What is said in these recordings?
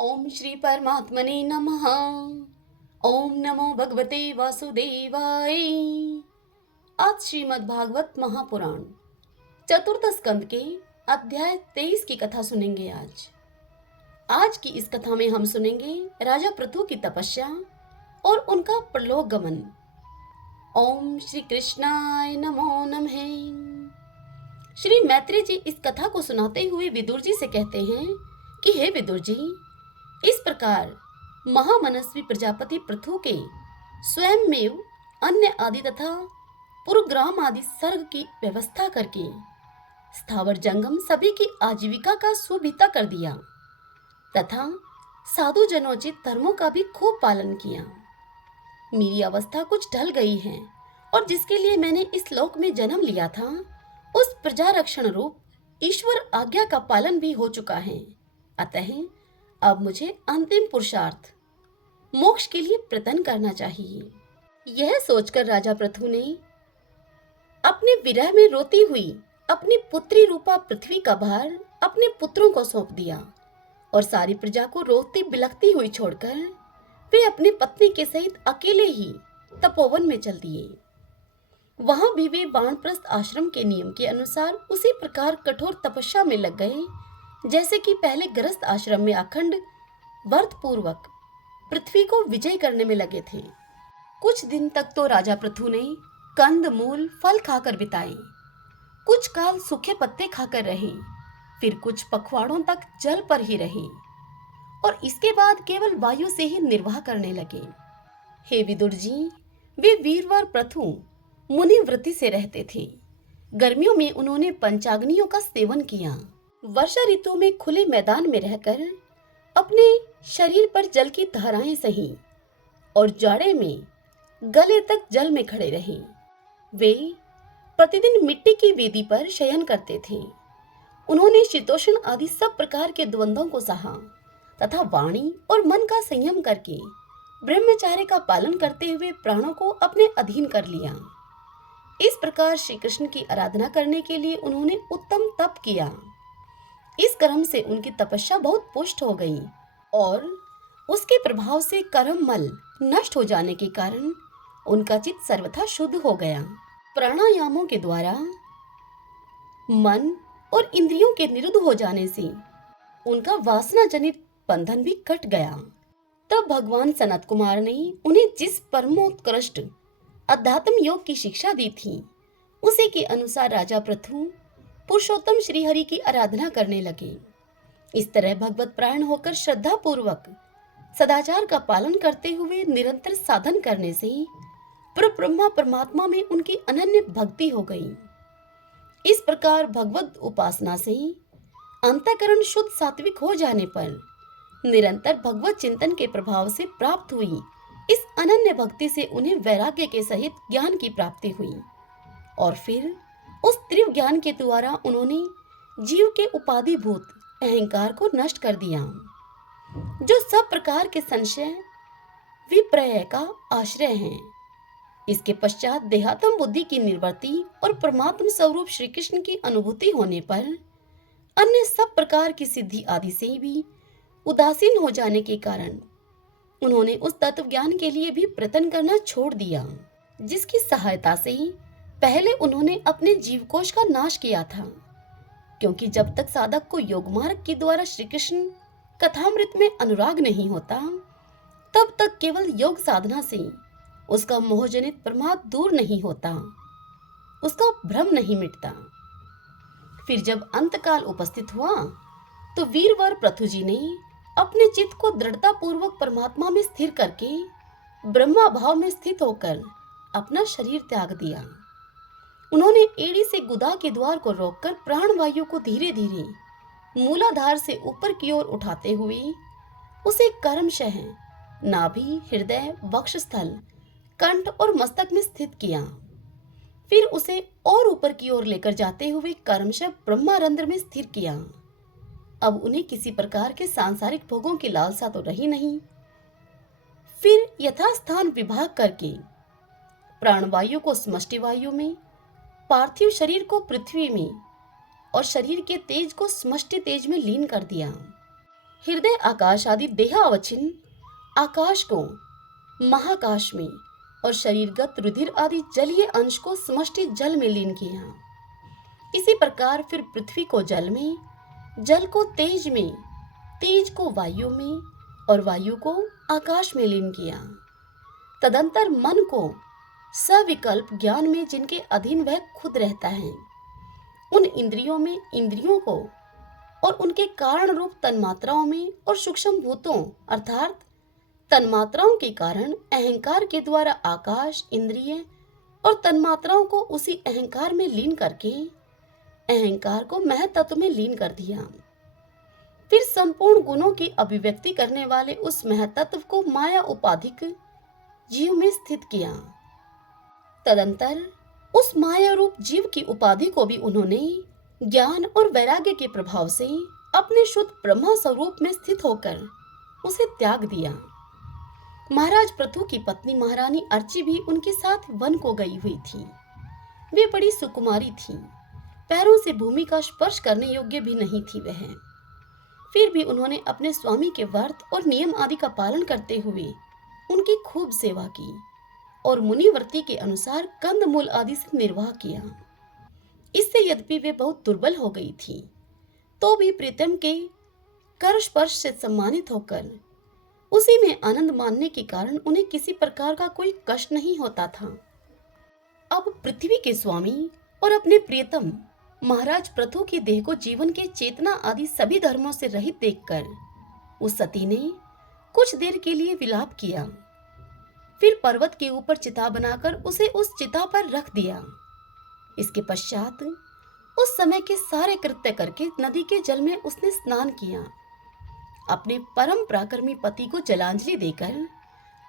ओम श्री परमात्मने नमः। ओम नमो भगवते वासुदेवाय। आज श्रीमद् भागवत महापुराण चतुर्थ स्कंद के अध्याय 23 की कथा सुनेंगे। आज की इस कथा में हम सुनेंगे राजा पृथु की तपस्या और उनका परलोक गमन। ओम श्री कृष्णाय नमो नमः। श्री मैत्री जी इस कथा को सुनाते हुए विदुर जी से कहते हैं कि हे विदुर जी, इस प्रकार महामनस्वी प्रजापति पृथु के स्वयं में अन्य आदि तथा पुरग्राम आदि सर्ग की व्यवस्था करके स्थावर जंगम सभी की आजीविका का सुविता कर दिया तथा साधु जनोचित धर्मों का भी खूब पालन किया। मेरी अवस्था कुछ ढल गई है और जिसके लिए मैंने इस लोक में जन्म लिया था उस प्रजा रक्षण रूप ईश्वर आज्ञा का पालन भी हो चुका है। अतः अब मुझे अंतिम पुरुषार्थ मोक्ष के लिए प्रयत्न करना चाहिए। यह सोचकर राजा पृथु ने अपने विरह में रोती हुई अपनी पुत्री रूपा पृथ्वी का भार अपने पुत्रों को सौंप दिया और सारी प्रजा को रोती बिलखती हुई छोड़कर वे अपनी पत्नी के सहित अकेले ही तपोवन में चल दिए। वहां भी वे वानप्रस्थ आश्रम के नियम के अनुसार उसी प्रकार कठोर तपस्या में लग गए जैसे कि पहले गृहस्थ आश्रम में अखंड व्रत पूर्वक पृथ्वी को विजय करने में लगे थे। कुछ दिन तक तो राजा पृथु ने कंद मूल फल खाकर बिताए, कुछ काल सूखे पत्ते खाकर रहे, फिर कुछ पखवाड़ों तक जल पर ही रहे और इसके बाद केवल वायु से ही निर्वाह करने लगे। हे विदुर जी, वे वीरवर पृथु मुनि वृत्ति से रहते थे। गर्मियों में उन्होंने पंचाग्नियों का सेवन किया, वर्षा ऋतु में खुले मैदान में रहकर अपने शरीर पर जल की धाराएं सही और जाड़े में गले तक जल में खड़े रहे। वे प्रतिदिन मिट्टी की वेदी पर शयन करते थे। उन्होंने शीतोष्ण आदि सब प्रकार के द्वंद्वों को सहा तथा वाणी और मन का संयम करके ब्रह्मचार्य का पालन करते हुए प्राणों को अपने अधीन कर लिया। इस प्रकार श्री कृष्ण की आराधना करने के लिए उन्होंने उत्तम तप किया। इस कर्म से उनकी तपस्या बहुत पुष्ट हो गई और उसके प्रभाव से कर्म मल नष्ट हो जाने के कारण उनका चित्त सर्वथा शुद्ध हो गया। प्राणायामों के द्वारा मन और इंद्रियों के निरुद्ध हो जाने से उनका वासना जनित बंधन भी कट गया। तब भगवान सनत कुमार ने उन्हें जिस परमोत्कृष्ट अध्यात्म योग की शिक्षा दी थी उसी के अनुसार राजा पृथु पुरुषोत्तम श्री हरि की आराधना करने लगे। इस तरह भगवत प्राण होकर श्रद्धा पूर्वक सदाचार का पालन करते हुए निरंतर साधन करने से परब्रह्मा परमात्मा में उनकी अनन्य भक्ति हो गई। इस प्रकार भगवत उपासना से अंतःकरण शुद्ध सात्विक हो जाने पर निरंतर भगवत चिंतन के प्रभाव से प्राप्त हुई इस अनन्य भक्ति से उन्हें वैराग्य के सहित ज्ञान की प्राप्ति हुई और फिर उस तीव्र ज्ञान के द्वारा उन्होंने जीव के उपाधिभूत अहंकार को नष्ट कर दिया, जो सब प्रकार के संशय विपर्य का आश्रय है। इसके पश्चात देहात्म बुद्धि की निर्वृत्ति और परमात्म स्वरूप श्री कृष्ण की अनुभूति होने पर अन्य सब प्रकार की सिद्धि आदि से भी उदासीन हो जाने के कारण उन्होंने उस तत्व ज्ञान के लिए भी प्रयत्न करना छोड़ दिया, जिसकी सहायता से पहले उन्होंने अपने जीवकोश का नाश किया था। क्योंकि जब तक साधक को योग मार्ग के द्वारा श्री कृष्ण कथामृत में अनुराग नहीं होता तब तक केवल योग साधना से उसका मोहजनित प्रमाद दूर नहीं होता, उसका भ्रम नहीं मिटता। फिर जब अंतकाल उपस्थित हुआ तो वीरवर पृथु जी ने अपने चित्त को दृढ़ता पूर्वक परमात्मा में स्थिर करके ब्रह्मा भाव में स्थित होकर अपना शरीर त्याग दिया। उन्होंने एड़ी से गुदा के द्वार को रोककर प्राण वायु को धीरे धीरे मूलाधार से ऊपर की ओर उठाते हुए उसे कर्मशः नाभि, हृदय, वक्षस्थल, कंठ और मस्तक में स्थित किया। फिर उसे और ऊपर की ओर लेकर जाते हुए कर्मशः ब्रह्मारंध्र में स्थिर किया। अब उन्हें किसी प्रकार के सांसारिक भोगों की लालसा तो रही नहीं। फिर यथास्थान विभाग करके प्राणवायु को समष्टि वायु में, पार्थिव शरीर को पृथ्वी में और शरीर के तेज को समष्टि तेज में लीन कर दिया। हृदय आकाश आदि देहावच्छिन्न आकाश को महाकाश में और शरीरगत रुधिर आदि जलीय अंश को समष्टि जल में लीन किया। इसी प्रकार फिर पृथ्वी को जल में, जल को तेज में, तेज को वायु में और वायु को आकाश में लीन किया। तदंतर मन को सविकल्प ज्ञान में जिनके अधीन वह खुद रहता है, उन इंद्रियों में इंद्रियों को और उनके कारण रूप तन्मात्राओं में और सूक्ष्म भूतों अर्थात तन्मात्राओं के कारण अहंकार के द्वारा आकाश, इंद्रिय और तन्मात्राओं को उसी अहंकार में लीन करके अहंकार को महतत्व में लीन कर दिया। फिर संपूर्ण गुणों की अभिव्यक्ति करने वाले उस महतत्व को माया उपाधिक जीव में स्थित किया। तदंतर उस माया रूप जीव की उपाधि को भी उन्होंने ज्ञान और वैराग्य के प्रभाव से अपने शुद्ध ब्रह्म स्वरूप में स्थित होकर उसे त्याग दिया। महाराज पृथु की पत्नी महारानी अर्ची भी उनके साथ वन को गई हुई थी। वे बड़ी सुकुमारी थी, पैरों से भूमि का स्पर्श करने योग्य भी नहीं थी वह। फिर भी उन्होंने अपने स्वामी के व्रत और नियम आदि का पालन करते हुए उनकी खूब सेवा की और मुनिवर्ती के अनुसार कंदमूल आदि से निर्वाह किया। इससे यद्यपि वे बहुत दुर्बल हो गई थी, तो भी प्रीतम के कर स्पर्श से सम्मानित होकर उसी में आनंद मानने के कारण उन्हें किसी प्रकार का कोई कष्ट नहीं होता था। अब पृथ्वी के स्वामी और अपने प्रियतम महाराज पृथु की देह को जीवन के चेतना आदि सभी धर्मों से रहित देखकर उस सती ने कुछ देर के लिए विलाप किया। फिर पर्वत के ऊपर चिता बनाकर उसे उस चिता पर रख दिया। इसके पश्चात उस समय के सारे कृत्य करके नदी के जल में उसने स्नान किया। अपने परम पराक्रमी पति को जलांजलि देकर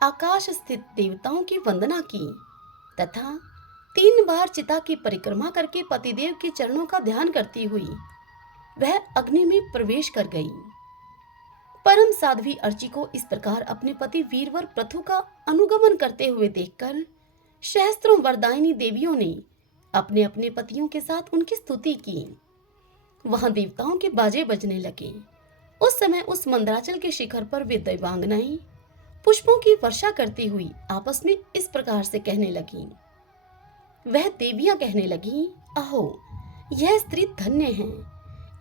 आकाश स्थित देवताओं की वंदना की तथा 3 बार चिता की परिक्रमा करके पतिदेव के चरणों का ध्यान करती हुई वह अग्नि में प्रवेश कर गई। परम साध्वी अर्ची को इस प्रकार अपने पति वीरवर पृथु का अनुगमन करते हुए देखकर सहस्त्रों वरदायिनी देवियों ने अपने अपने पतियों के साथ उनकी स्तुति की। वहां देवताओं के बाजे बजने लगे। उस समय उस मंदराचल के शिखर पर वे दैवांगनाएं पुष्पों की वर्षा करती हुई आपस में इस प्रकार से कहने लगी। वह देवियां कहने लगी, अहो यह स्त्री धन्य है,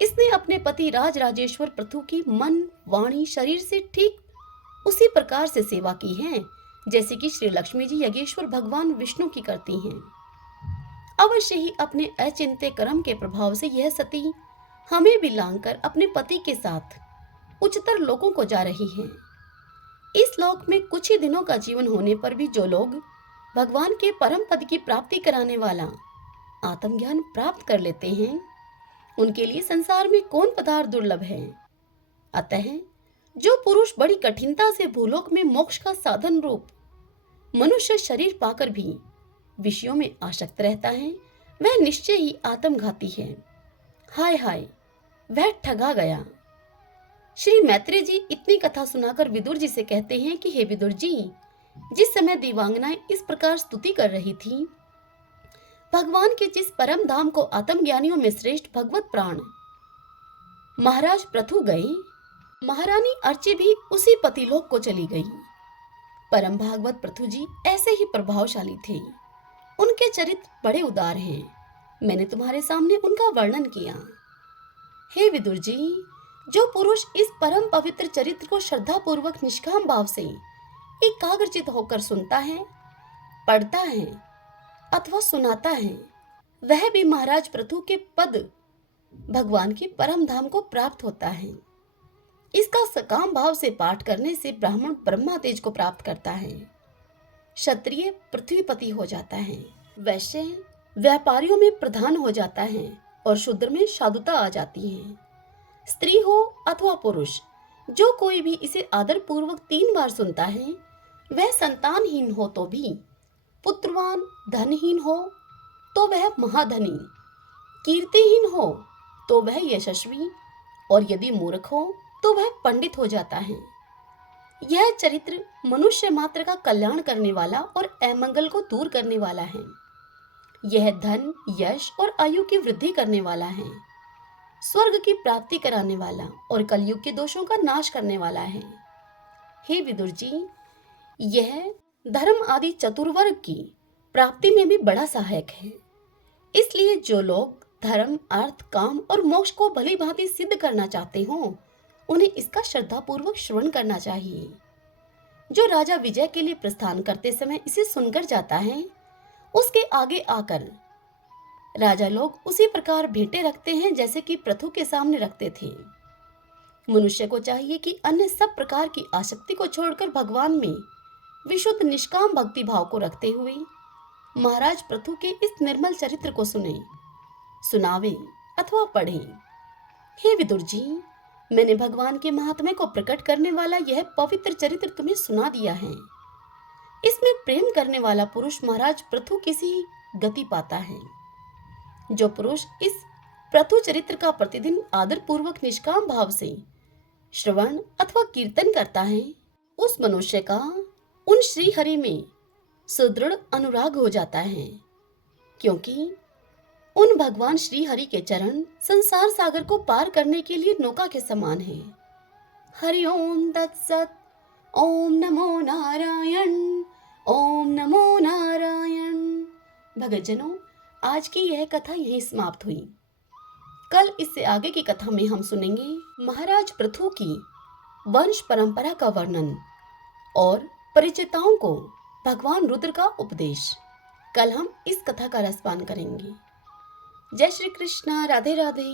इसने अपने पति राज राजेश्वर पृथु की मन, वाणी, शरीर से ठीक उसी प्रकार से सेवा की है जैसे कि श्री लक्ष्मी जी यज्ञेश्वर भगवान विष्णु की करती हैं। अवश्य ही अपने अचिंत्य कर्म के प्रभाव से यह सती हमें भी लांघकर अपने पति के साथ उच्चतर लोकों को जा रही है। इस लोक में कुछ ही दिनों का जीवन होने पर भी जो लोग भगवान के परम पद की प्राप्ति कराने वाला आत्मज्ञान प्राप्त कर लेते हैं, उनके लिए संसार में कौन पदार्थ दुर्लभ है। अतः जो पुरुष बड़ी कठिनता से भूलोक में मोक्ष का साधन रूप मनुष्य शरीर पाकर भी विषयों में आसक्त रहता है, वह निश्चय ही आत्मघाती है। हाय हाय, वह ठगा गया। श्री मैत्रेय जी इतनी कथा सुनाकर विदुर जी से कहते हैं कि हे विदुर जी, जिस समय देवांगनाएं इस प्रकार स्तुति कर रही थी, भगवान के जिस परम धाम को आत्मज्ञानियों में श्रेष्ठ भगवत प्राण महाराज पृथु गए, महारानी अर्ची भी उसी पतिलोक को चली गई। परम भागवत पृथु जी ऐसे ही प्रभावशाली थे। उनके चरित्र बड़े उदार हैं। मैंने तुम्हारे सामने उनका वर्णन किया। हे विदुर जी, जो पुरुष इस परम पवित्र चरित्र को श्रद्धा पूर्वक निष्काम भाव से एकाग्रचित होकर सुनता है, पढ़ता है अथवा सुनाता है, वह भी महाराज पृथु के पद भगवान के परम धाम को प्राप्त होता है। इसका सकाम भाव से पाठ करने से ब्राह्मण ब्रह्मा तेज को प्राप्त करता है, क्षत्रिय पृथ्वीपति हो जाता है, वैश्य व्यापारियों में प्रधान हो जाता है और शूद्र में साधुता आ जाती है। स्त्री हो अथवा पुरुष, जो कोई भी इसे आदर पूर्वक 3 बार सुनता है, वह संतानहीन हो तो भी, पुत्रवान धनहीन हो तो वह महाधनी, कीर्तिहीन हो तो वह यशस्वी और यदि मूर्ख हो तो वह पंडित हो जाता है। यह चरित्र मनुष्य मात्र का कल्याण करने वाला और अमंगल को दूर करने वाला है। यह धन, यश और आयु की वृद्धि करने वाला है। स्वर्ग की प्राप्ति कराने वाला और कलयुग के दोषों का नाश करने वाला है। हे विदुर जी, यह धर्म आदि चतुर्वर्ग की प्राप्ति में भी बड़ा सहायक है। इसलिए जो लोग धर्म, अर्थ, काम और मोक्ष को भली भांति सिद्ध करना चाहते हो, उन्हें इसका श्रद्धापूर्वक श्रवण करना चाहिए। जो राजा विजय के लिए प्रस्थान करते समय इसे सुनकर जाता है, उसके आगे आकर राजा लोग उसी प्रकार भेंटे रखते हैं जैसे कि प्रथु के सामने रखते थे। मनुष्य को चाहिए कि अन्य सब प्रकार की आसक्ति को छोड़कर भगवान में विशुद्ध निष्काम भक्ति भाव को रखते हुए महाराज प्रथु के इस निर्मल चरित्र को सुने, सुनावे अथवा पढ़े। हे विदुर जी, मैंने भगवान के महात्म्य को प्रकट करने वाला यह पवित्र चरित्र तुम्हें सुना दिया है। इसमें प्रेम करने वाला पुरुष महाराज प्रथु किसी गति पाता है। जो पुरुष इस प्रथु चरित्र का प्रतिदिन आदर पूर्वक निष्काम भाव से श्रवण अथवा कीर्तन करता है, उस मनुष्य का उन श्री हरि में सुदृढ़ अनुराग हो जाता है, क्योंकि उन भगवान श्री हरि के चरण संसार सागर को पार करने के लिए नौका के समान है। हरि ओम तत्सत। ओम नमो नारायण। ओम नमो नारायण। भक्तजनों, आज की यह कथा यहीं समाप्त हुई। कल इससे आगे की कथा में हम सुनेंगे महाराज पृथु की वंश परंपरा का वर्णन और परिचिताओं को भगवान रुद्र का उपदेश। कल हम इस कथा का रसपान करेंगे। जय श्री कृष्णा। राधे राधे।